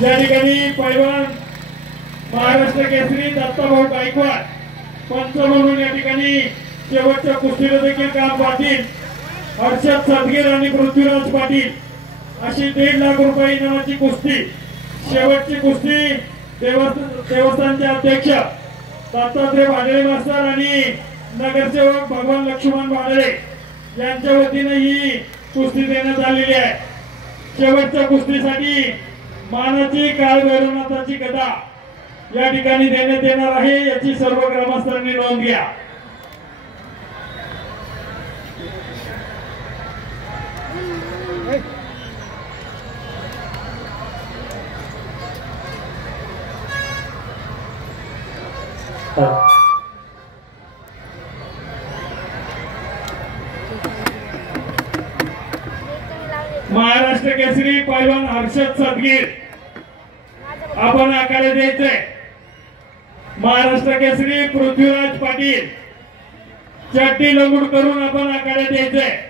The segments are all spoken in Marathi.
या ठिकाणी पैलवान महाराष्ट्र केसरी दत्ताभाऊ गायकवाड पंच म्हणून या ठिकाणी शेवटच्या कुस्तीला देखील काम पाटील, हर्षद सदगीर आणि पृथ्वीराज पाटील अशी 1.5 लाख रुपये इनामाची कुस्ती। शेवटची कुस्ती देवस्थानचे अध्यक्ष दत्तात्रय भाडळे मास्तर आणि नगरसेवक भगवान लक्ष्मण भाडळे यांच्या वतीने ही कुस्ती देण्यात आलेली आहे। शेवटच्या कुस्तीसाठी मानाची काळभैरवनाथाची गदा या ठिकाणी देण्यात येणार आहे, याची सर्व ग्रामस्थांनी नोंद घ्या। महाराष्ट्र केसरी पैलवान हर्षद सदगीर आपण आकडे द्यायचे। महाराष्ट्र केसरी पृथ्वीराज पाटील चड्डी लंगूड करून आपण आकडे द्यायचे।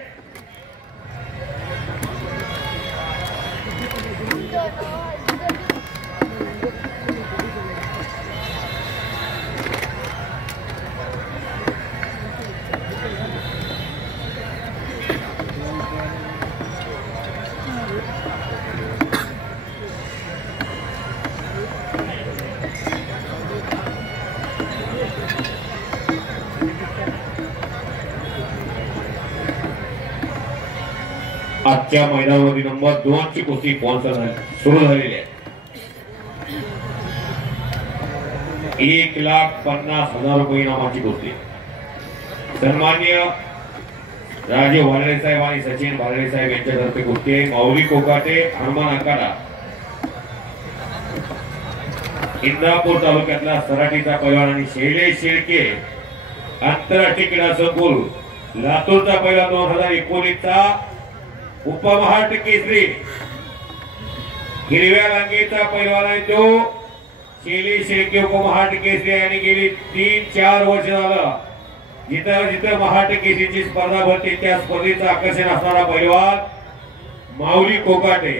आजच्या मैदानामध्ये नंबर 2 ची कुस्ती सुरू झालेली आहे। 1,50,000 रुपये इनामाची कुस्ती। सन्माननीय राजे भाडळे साहेब आणि सचिन भाडळे साहेब यांच्यातर्फे कुस्ती आहे। माऊली कोकाटे हनुमान आखाडा इंदापूर तालुक्यातला सराटीचा पैलवान आणि शैलेश शेळके आंतरराष्ट्रीय क्रीडा संकुल लातूरचा पैलवान 2019 चा उपमहाराष्ट्र केसरी हिरव्या रांगेचा पैलवान आहे तो शैलेश शेळके उपमहाराष्ट्र केसरी आणि गेली 3-4 वर्ष झालं जिथं जिथं महाराष्ट्र केसरीची स्पर्धा भरते त्या स्पर्धेचं आकर्षण असणारा पैलवान माऊली कोकाटे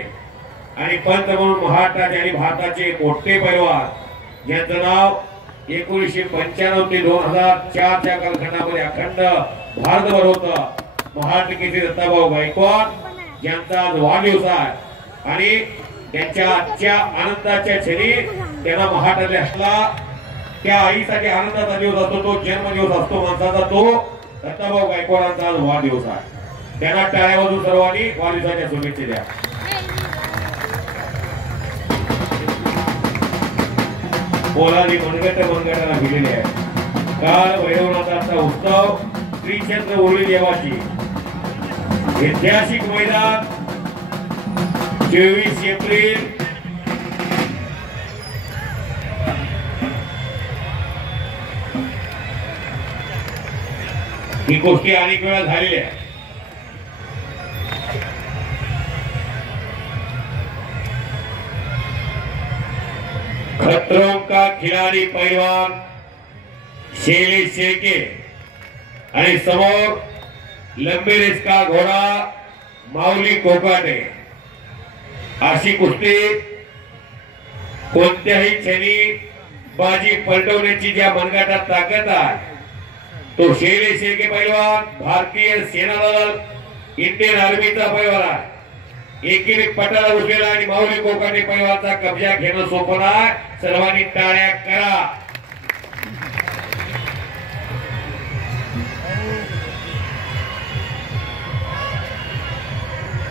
आणि पंच म्हणून महाराष्ट्राचे आणि भारताचे मोठे पैलवान ज्यांचं नाव 1995 ते 2004 च्या कालखंडामध्ये अखंड भारतभर होतं महाराष्ट्र केसरी दत्ताभाऊ गायकवाड ज्यांचा आज वाढदिवस आहे आणि त्यांच्या आजच्या आनंदाच्या क्षणी त्यांना महाराष्ट्रातले असला त्या आईसाठी आनंदाचा दिवस असतो, तो जन्मदिवस असतो माणसाचा, तो दत्ताभाऊ गायकवाडांचा आज वाढदिवस आहे। त्यांना टाळ्या वाजवून सर्वांनी वाढदिवसाच्या शुभेच्छा द्या। पोलादी मनगटाला भिलेली आहे। काल भैरवनाथाचा उत्सव श्री क्षेत्र उरळी देवाची ऐतिहासिक मैदान 24 एप्रिल ही गोष्टी अनेक वेळा झालेली आहे। खतरों का खिलाड़ी पैलवान शैलेश शेळके आणि समोर लंबे रेस का घोडा माऊली कोकाटे अशी कुस्ती कोणत्याही क्षणी बाजी पलटवण्याची ज्या मनगटात ताकद आहे तो शैलेश शेळके पैलवान भारतीय सेना दल इंडियन आर्मीचा पैलवान आहे। एकीने पटाला उठलेला आणि माऊली कोकाटे पैलवानचा कब्जा घेणं सोपं आहे। सर्वांनी टाळ्या करा।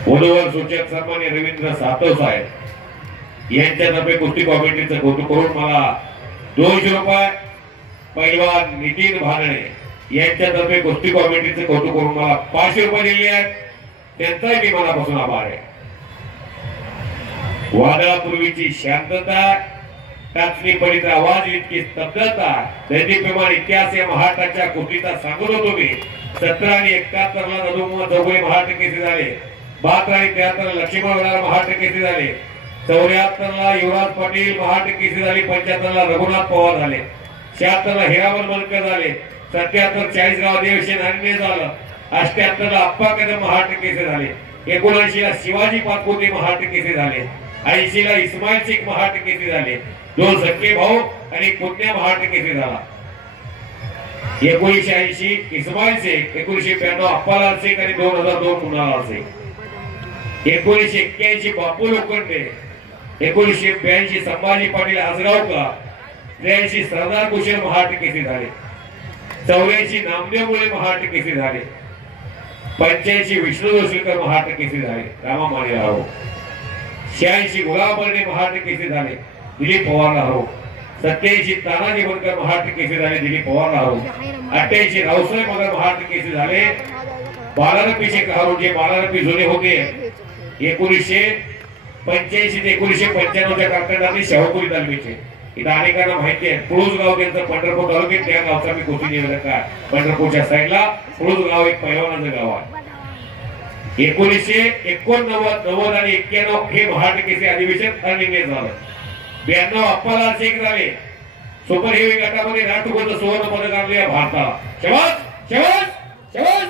पदवर सूचक सन्मान्य रवींद्र सातव साहेब यांच्यातर्फे कुस्ती कमिटीचं कौतुक करून मला 200 रुपये, पैलवान नितीन भाडळे यांच्यातर्फे कुस्ती कमिटीचं कौतुक करून मला 500 रुपये दिले आहेत, त्यांचाही मी मनापासून आभार आहे। वादळापूर्वीची शांतता, टाचणी पडीचा आवाज, इतकी स्तब्धता, दैदिप्यमान इतिहास या महाराष्ट्राच्या कुस्तीचा सांगत होतो मी। 17 आणि 71 ला चौगुले महाराष्ट्र केसरी झाले, 72 आणि 73 ला लक्ष्मण वडाला महाराष्ट्र केसरी झाले, 74 ला युवराज पाटील महाराष्ट्र केसरी झाले, 75 ला रघुनाथ पवार झाले, 76 ला हिरामन मनकर झाले, 77 40गाव देवशेन हनमे झालं, 78 ला अप्पा कदम महाराष्ट्र केसरी झाले, 79 ला शिवाजी पाचपुते महाराष्ट्र केसरी झाले 80 ला इस्माईल शेख महाट केसरी झाले, 2 सख्खे भाऊ आणि पुण्या महाट केसरी झाला. 1980 इस्माईल शेख, 1992 अप्पालाल शेख आणि 2002 कुणालाल शेख. 1981 बापू लोखंडे, 1982 संभाजी पाटील आजगावकर, 83 सरदार भूषण महाट केसरी झाले, 84 नामदेव मुळे महाट केसरी झाले, 85 विष्णू जोशीकर महाट केसरी झाले, रामा मानेला हरव, 86 गुलाब बर्डे महाट केसरी झाले, दिलीप पवारला हरव, 87 तानाजी बनकर महाट केसरी झाले, दिलीप पवारला हरव, 88 रावसाहेब मगर महाट केसरी झाले, बालारपी शेख हरव जे बालारपी जुने होते. 1985 ते 1995 कारखान्यातील शाहूपुरी तालमीचे इथं अनेकांना माहिती आहे. पुळूज गाव त्यांचं पंढरपूर तालुक्यात, त्या गावचा मी कोटी निवेदक आहे. पंढरपूरच्या साईडला पुळूज गाव एक पैलवानाचं गाव आहे. 1989, 90 आणि 91 हे महाट केसरी अधिवेशन अनिर्णय झालं. 92 अप्पालाल शेख झाले. सुपर हेवी गटामध्ये राष्ट्रकुलचं सुवर्ण पदक आणले भारताला. शाबास शाबास शाबास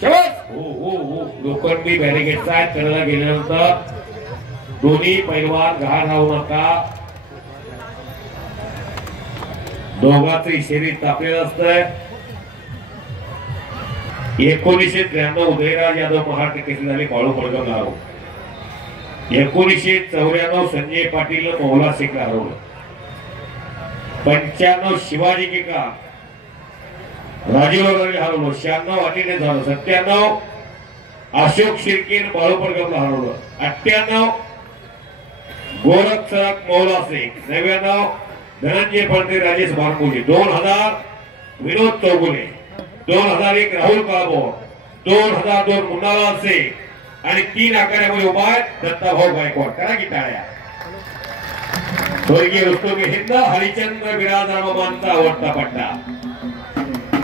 शाबास. हो हो हो. लोखंडी बॅरिकेडचा करायला गेल्यानंतर दोन्ही पैलवान घाण राहू नका. दोघांचं शरीर तापलेलं असतंय. 1993 उदयराज यादव महाट केसरी झाले, बाळू पडगमला हरवलं. 1994 संजय पाटील मोहला शेखला हरवलं. 95 शिवाजी केका राजीव हरवलं. 96 अनिल झालं. 97 अशोक शिर्के बाळू पडगमला हरवलं. 98 गोरख सराक मौला शेख. 99 धनंजय पडते राजेश बारमुले. 2000 विनोद चौगुले. 2001 राहुल काळभोर. 2002 मुन्नालाल शेख आणि 3 आखाड्यामध्ये उभा आहेत दत्ताभाऊ गायकवाड. करा की टाळ्या. स्वर्गीय रुस्तुम हिंद हरिचंद्र बिराजदार मामांचा आवडता पट्टा.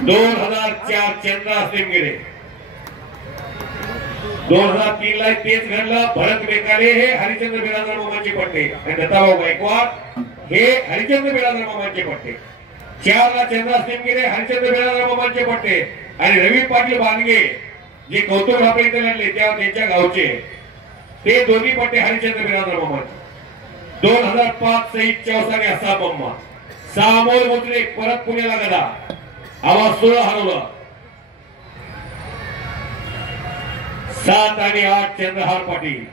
2004 चंद्रा सिंगरे. 2003 ला तेच घडलं. भरत बेकारे हे हरिचंद्र बिराजदार मामांचे पट्टे आणि दत्ताभाऊ गायकवाड हे हरिचंद्र बिराजदार मामांचे पट्टे. 4 ला चंद्रा सिंगरे हरिचंद्र बिराजदार मामांचे पट्टे आणि रवी पाटील बानगे जे कौतुक आपले इथे लढले त्यांच्या गावचे ते दोन्ही पट्टे हरिचंद्र बिराजदार मामांचे. 2005 सईद चौसाने असा बम्मा. 6 मोल मुद्रे परत पुण्याला गदा. आवाज 16 हरवलं. 7 आणि 8 चंद्रहार पाटील.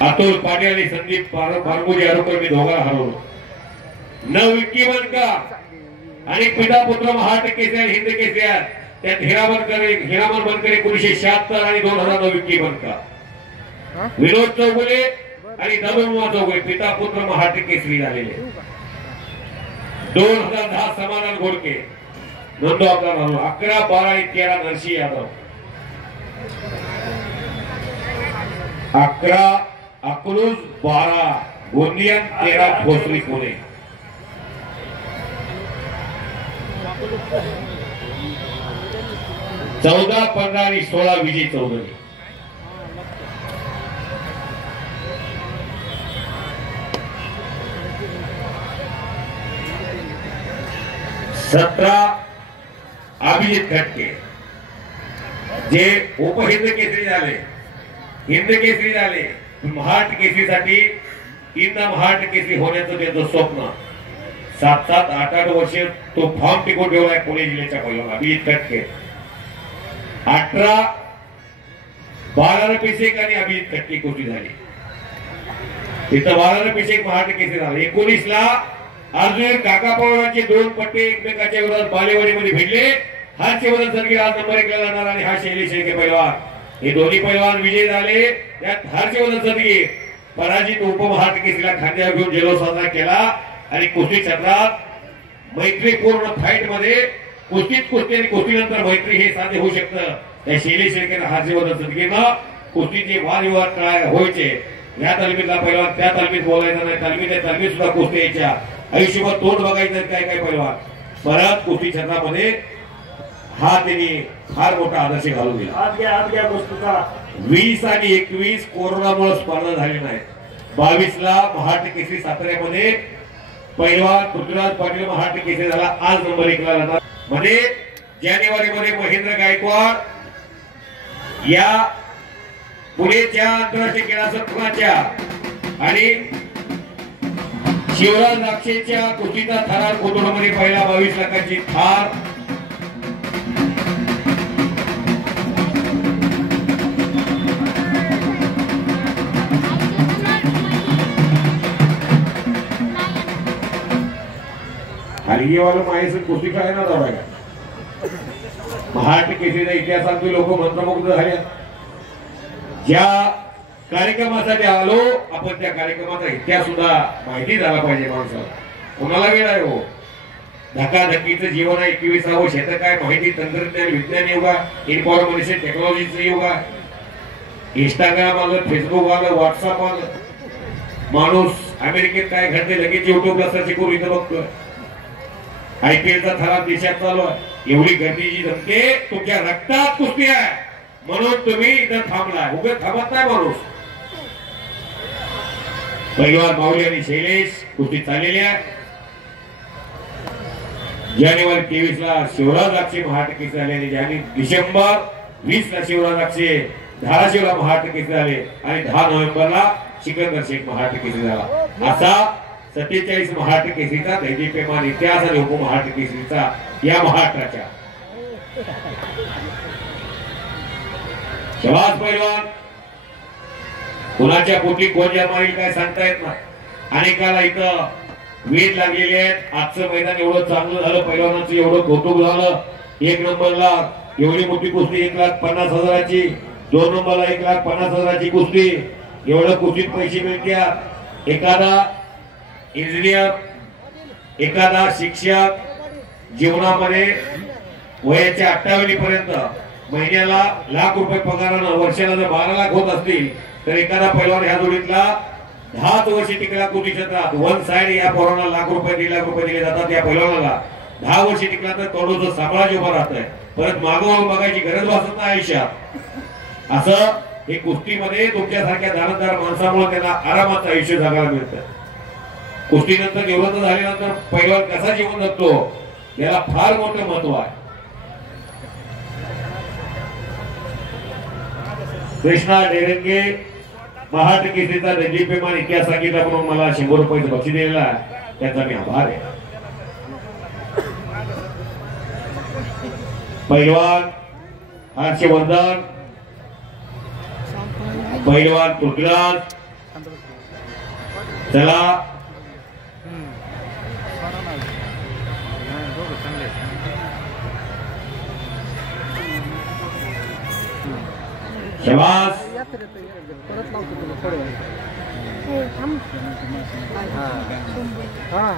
अतुल पाटील आणि संदीप बारमुजे आरोकर मी दोघांना हरवलं. 9 विक्की बनकर आणि पिता पुत्र महाट केसरी हिंद केसरी त्यात हिरामन बनकर 1976 आणि 2009 विक्की बनकर. विनोद चौगुले आणि दबंगवा चौगुले पिता पुत्र महाट केसरी झालेले. 2010 समाधान घोडके नंदू आपला 11, 12 आणि 13 नरसिंह यादव. 11 अकलूज, 12 गोंदिया, 13 भोसरी पुणे. 14, 15 आणि 16 विजय चौधरी. 17 अभिजित खटके जे उपहिंद केसरी झाले, हिंद केसरी झाले. महाट केसरीसाठी हिंद महाट केसरी होण्याचं त्यांचं स्वप्न 7-7, 8-8 वर्ष तो फॉर्म टिकून ठेवलाय पुणे जिल्ह्याच्या पैलवान अभिजित खटके. 18 बालारपी आणि अभिजित खटके कुस्ती झाली. तिथं बालारपी महाट केसरी झाला. 19 ला अर्जुन काका पवारांचे 2 पट्टे एकमेकाच्या विरोधात बालेवाडीमध्ये भिडले. हर्षवर्धन सरगी आज नंबर 1 ला जाणार आणि हा शैली शेळके पैलवान हे दोन्ही पैलवान विजय झाले. त्यात हर्षवर्धन सरगी पराजित उपमहाट केसरीला खांद्यावर घेऊन जल्लोष साजरा केला आणि कुस्ती क्षेत्रात मैत्रीपूर्ण फाईट मध्ये कुस्ती आणि कुस्तीनंतर मैत्री हे साध्य होऊ शकतं. त्या शैली शेळकेनं हर्षवर्धन सरगीनं कुस्तीचे वादविवाद काय व्हायचे या तालमीतला पैलवान त्या तालमीत बोलायचा नाही, तालमीत सुद्धा कुस्ती यायच्या. आयुष्यभर तोंड बघायचं काय काय पैलवान परत कुस्ती क्षेत्रामध्ये हा त्यांनी फार मोठा आदर्श घालून दिला. 20 आणि 21 कोरोनामुळे स्पर्धा झाली नाही. 22 ला महाट केसरी साताऱ्यामध्ये पैलवान पृथ्वीराज पाटील महाट केसरी झाला. आज नंबर 1 ला जाणार. मध्ये जानेवारी मध्ये महेंद्र गायकवाड या पुणेच्या आंतरराष्ट्रीय क्रीडा संकुलाच्या आणि शिवराज राक्षेच्या कुस्तीचा थरार कोथरूडमध्ये पहिला 22 लाखाची थार हलगीवाला माहेसून कुस्ती खेळायला जाऊ का महाराष्ट्र केसरीचा इतिहासात लोक मंत्रमुग्ध झाले. ज्या कार्यक्रमासाठी आलो आपण त्या कार्यक्रमाचा इतिहास सुद्धा माहिती झाला पाहिजे माणसाला. कोणाला वेळ आहे हो धकाधकीचं जीवन आहे 21सावं शतक आहे. माहिती तंत्रज्ञान विज्ञान युग आहे. इन्फॉर्मेशन टेक्नॉलॉजीचं युग आहे. इंस्टाग्राम आलं फेसबुक आलं व्हॉट्सअप आलं. माणूस अमेरिकेत काय घडते लगेच युट्यूबला सर्च करून इथं बघतोय. IPLचा थरार देशात चालू आहे. एवढी गर्दीची जमते तुमच्या रक्तात कुस्ती आहे म्हणून तुम्ही इथं थांबलाय. उभे थांबत नाही माणूस. पहिलवान माऊली आणि शैलेश कुस्ती चाललेली आहे. जानेवारी 23ला शिवराज राक्षे महाराष्ट्र केसरी झाले आणि डिसेंबर 20ला शिवराज राक्षे धाराशिवला महाराष्ट्र केसरी झाले आणि 10 नोव्हेंबरला सिकंदर शेख महाराष्ट्र केसरी झाला. असा 47 महाराष्ट्र केसरीचा दैदिप्यमान इतिहास आणि उपमहाराष्ट्र केसरीचा या महाराष्ट्राच्या. शबाज पैलवान कुणाच्या पोटी कोण जन्माईल काय सांगता येत नाही. अनेकाला इथं वेध लागलेले आहेत. आजचं मैदान एवढं चांगलं झालं पैलवानाचं एवढं कौतुक झालं. 1 नंबरला एवढी मोठी कुस्ती 1,50,000ची 2 नंबरला 1,50,000ची कुस्ती एवढं कुस्तीत पैसे मिळतात. एखादा इंजिनियर एखादा शिक्षक जीवनामध्ये वयाच्या 58 पर्यंत महिन्याला लाख रुपये पगारानं वर्षाला जर 12 लाख होत असतील तर एखादा पैलवान ह्या जोडीतला 10 वर्ष टिकला कुस्ती क्षेत्रात. वन साइड या पोरांना लाख रुपये 1.5 लाख रुपये दिले जातात. या पैलवानाला 10 वर्ष टिकला तर करोडोचं साम्राज्य उभं राहत आहे. परत मागवून बघायची गरज वाटत नाही आयुष्यात. असं हे कुस्तीमध्ये तुमच्यासारख्या दानदार माणसामुळे त्यांना आरामाचं आयुष्य जगायला मिळतं. कुस्तीनंतर निवृत्त झाल्यानंतर पैलवान कसा जीवन जगतो याला फार मोठं महत्व आहे. कृष्णा डेरंगे महाराष्ट्र केसरीचा दैदिप्यमान इतिहास सांगितला म्हणून मला 100 रुपयाचं बक्षीस दिलेला त्याचा मी आभार आहे. पैलवान हर्षवर्धन पैलवान पृथ्वीराज चला शबास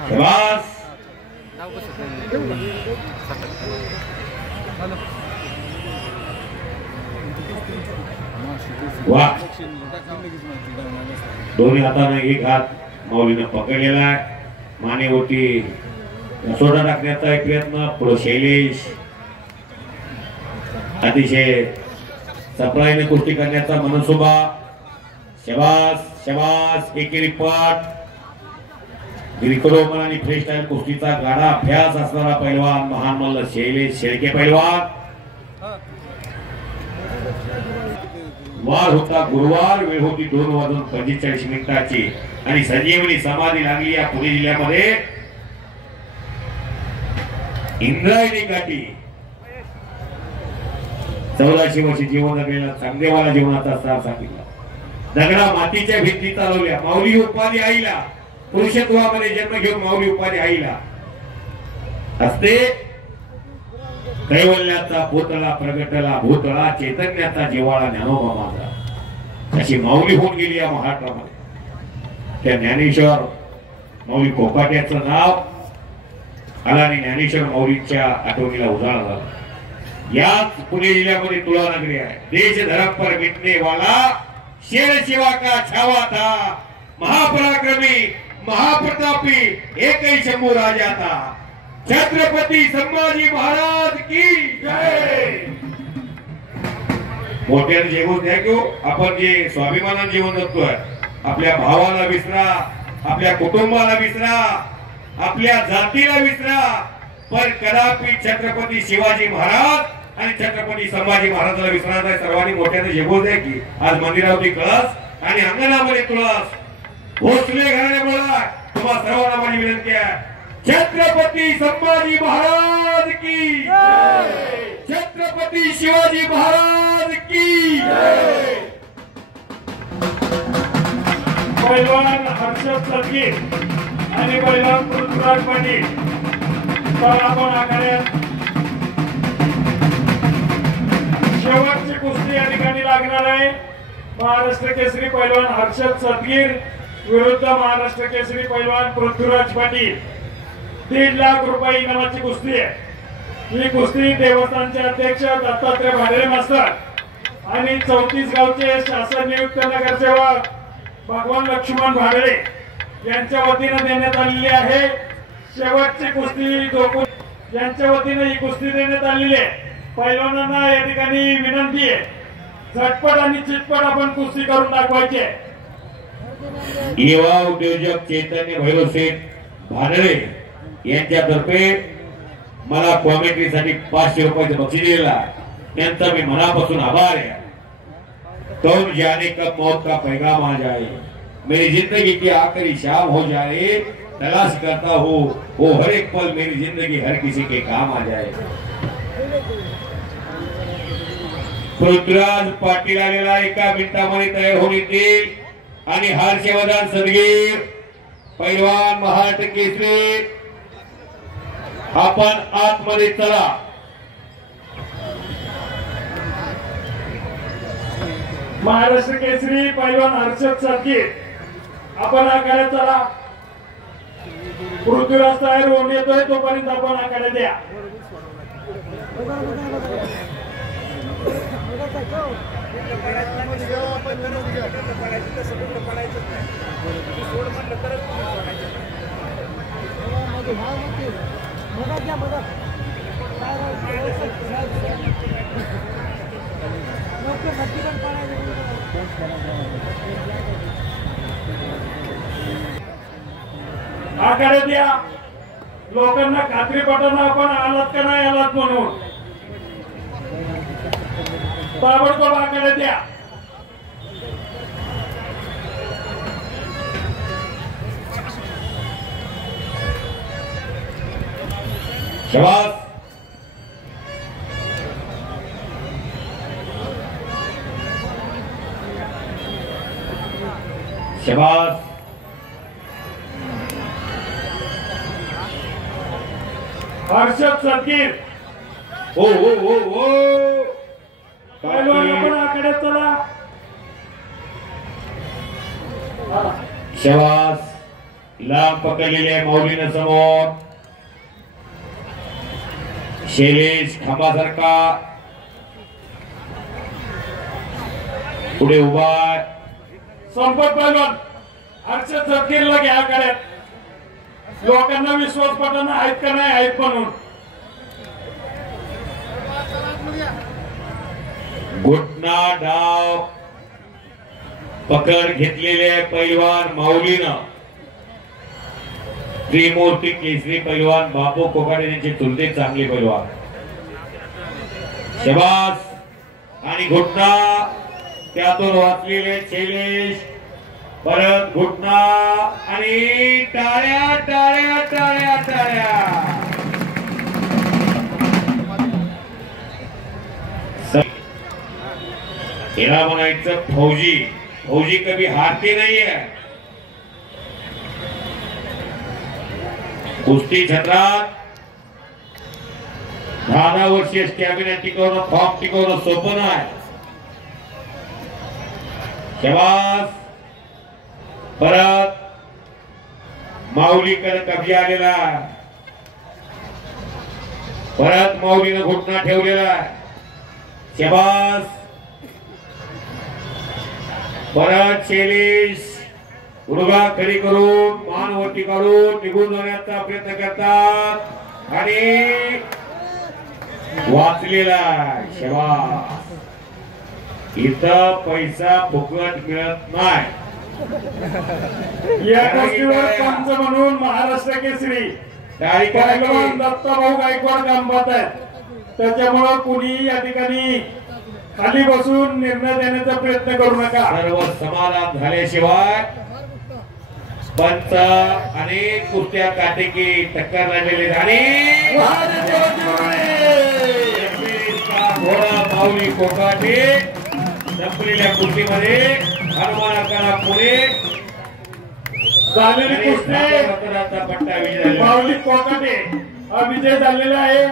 शबास वा दोन्ही हाताने एक हात माऊलीनं पकडलेला आहे. मानेवरती रसोडा टाकण्याचा एक प्रयत्न. पुढे शैलेश अतिशय सप्राईने कुस्ती करण्याचा मनसुबा. शबास शबास एकेरी पाठ. ग्रीको-रोमन आणि फ्रीस्टाईल कुस्तीचा गाढा अभ्यास असणारा पैलवान महान मल्ल शैलेश शेळके पैलवान. वार होता गुरुवार. वेळ होती 2:45 आणि संजीवनी समाधी लागली या पुणे जिल्ह्यामध्ये. इंद्रायणी घाटी 1400 वर्ष जीवन जगलेला चांगदेवाला जीवनाचा सार सांगितला. दगडा मातीच्या भिंती चालवल्या. माऊली उपाधी आईला पुरुषत्वामध्ये जन्म घेऊन माऊली उपाधी आईला असते. कैवल्याचा पुतळा प्रगटला भूतळा चैतन्याचा जिव्हाळा ज्ञानोबा माझा अशी माऊली होऊन गेली या महाराष्ट्रामध्ये. त्या ज्ञानेश्वर माऊली कोकाट्याचं नाव आलं आणि ज्ञानेश्वर माऊलीच्या आठवणीला उजाळा झाला. याच पुणे जिल्ह्यामध्ये तुळा नगरी आहे. देश धर्म पर मिटने वाला शेर शिवा का छावा था. महापराक्रमी महाप्रतापी एकही शंभू राजा था. छत्रपती संभाजी महाराज की जय. मोठ्याने जेवून द्या की आपण जे स्वाभिमानाने जीवन जगतोय. आपल्या भावाला विसरा, आपल्या कुटुंबाला विसरा, आपल्या जातीला विसरा, पण कदापि छत्रपती शिवाजी महाराज आणि छत्रपती संभाजी महाराजांना विसरणार नाही. सर्वांनी मोठ्याने जेवू द्या की आज मंदिरावरती कळस आणि अंगणामध्ये तुळस भोसले घराण्यामुळे तुम्हा सर्वांना माझी विनंती आहे. छत्रपती संभाजी महाराज की छत्रपती शिवाजी महाराज की पैलवान हर्षद सदगीर आणि पैलवान पृथ्वीराज पाटील तर आपण आखाड्यात शेवटची कुस्ती या ठिकाणी लागणार आहे. महाराष्ट्र केसरी पैलवान हर्षद सदगीर विरुद्ध महाराष्ट्र केसरी पैलवान पृथ्वीराज पाटील. 1.5 लाख रुपये इनामाची कुस्ती आहे. ही कुस्ती देवस्थानचे अध्यक्ष दत्तात्रय भाडरे मास्तर आणि 34 गावचे शासन नियुक्त नगरसेवक भगवान लक्ष्मण भाडरे यांच्या वतीने देण्यात आलेली आहे. शेवटची कुस्ती दोघं यांच्या वतीने ही कुस्ती देण्यात आलेली आहे. पैलवानांना या ठिकाणी विनंती आहे झटपट आणि चिटपट आपण कुस्ती करून दाखवायची आहे. युवा उद्योजक चैतन्य भैरव शेठ भाडरे यांच्यातर्फे मला कॉमेंट्रीसाठी 500 रुपयाचं बक्षीस दिलेला त्यांचा मी मनापासून आभार आहे. तुम जाने कब मौत का पैगाम आ जाए, मेरी जिंदगी की आखिरी शाम हो जाए, तलाश करता हूँ वो हर एक पल मेरी जिंदगी हर किसी के काम आ जाए. पृथ्वीराज पाटील आलेला 1 मिनिटामध्ये तयार होऊन येतील आणि हर्षवर्धन सदगीर पैलवान महाराष्ट्र केसरी आपण आतमध्ये चला. महाराष्ट्र केसरी पैलवान हर्षद सदगीर आपण आखाड्यात चला. पृथ्वीराज तयार होऊन येतोय तोपर्यंत आपण आखाड्यात द्या. आखाड्यात द्या. लोकांना खात्री पटना आपण आलात का नाही आलात म्हणून ताबडतोब आखाड्यात द्या. शाबास. शाबास. हर्षद सदगीर ओ ओ ओ ओ पैलवान आपण आखाड्यात चला. शाबास. लांब पकडलेले माऊलीनं समोर शैलेश खांबासारखा पुढे उभा. संपत पैलवान हर्षद सदगीरला घ्या आखाड्यात. लोकांना विश्वास पटना आहेत का नाही आहेत म्हणून. घुटना डाव पकड घेतलेले पैलवान माऊलीनं त्रिमूर्ती केसरी पैलवान बापू कोकाटे यांचे चुलते चांगले पैलवान. शबास. आणि घुटना त्यातून वाचलेले शैलेश परत घुटना आणि टाळ्या टाळ्या टाळ्या टाळ्या. याला म्हणायचं फौजी. फौजी कभी हारते नाहीये. कुस्ती क्षेत्रात 10 वर्षीय स्टॅमिना टिकवणं फॉर्म टिकवणं सोपं नाही. शाबास. परत माऊलीकडे कब्जा आलेला. परत माऊलीनं घुटना ठेवलेला. शाबास. परत शैलेश उडगा खडी करून मान वरती काढून निघून जाण्याचा प्रयत्न करतात आणि वाचलेला. शाबास. इथं पैसा फुकट मिळत नाही. या गोष्टीवर पंच म्हणून महाराष्ट्र केसरी पैलवान दत्ताभाऊ गायकवाड काम पाहत आहेत. त्याच्यामुळं कुणी या ठिकाणी खाली बसून निर्णय देण्याचा प्रयत्न करू नका. सर्व समाधान झाल्याशिवाय पंच अनेक कुस्त्या काटेकी टक्कर लागलेली आणि घोडा माऊली कोकाटे संपलेल्या कुस्तीमध्ये हनुमानाकाला पुणे झालेली कुस्ती पट्टा विजय माऊली कोकाटे हा विजय झालेला आहे.